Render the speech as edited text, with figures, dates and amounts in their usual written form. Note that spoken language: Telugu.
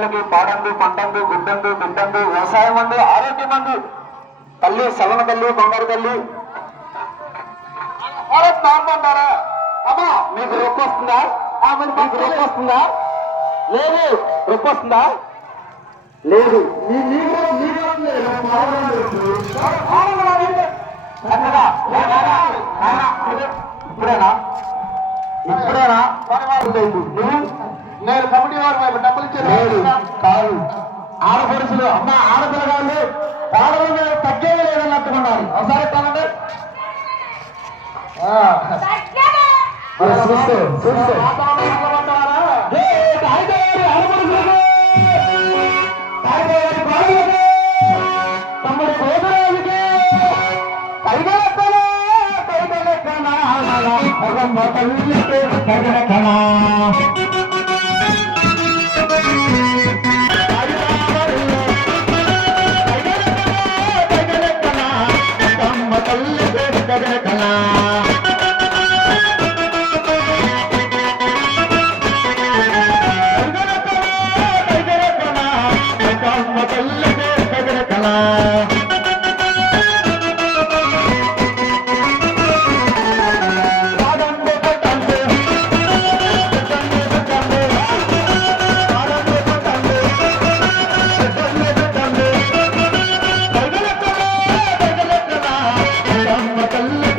పిల్లలకి పాడందు పంటందు గుడ్డందు బిడ్డందు వ్యవసాయం అందు ఆరోగ్యం అందు తల్లి సలన తల్లి బంగారు తల్లి నామంటారా అమ్మా మీకు రొప్ప వస్తుందా మీకు రొప్ప వస్తుందా లేదు రొప్ప వస్తుందా లేదు ఇప్పుడేనా ఇప్పుడేనా నేను కమిటీ వారు డబ్బులు ఇచ్చేది కాదు ఆడపడుచులు అమ్మ ఆడపిల్లగాళ్ళు పాడల మీద తగ్గేది లేదని అట్టుకున్నారు ఒకసారి కానండి తమ్ముడు కోదరాజుకి కళ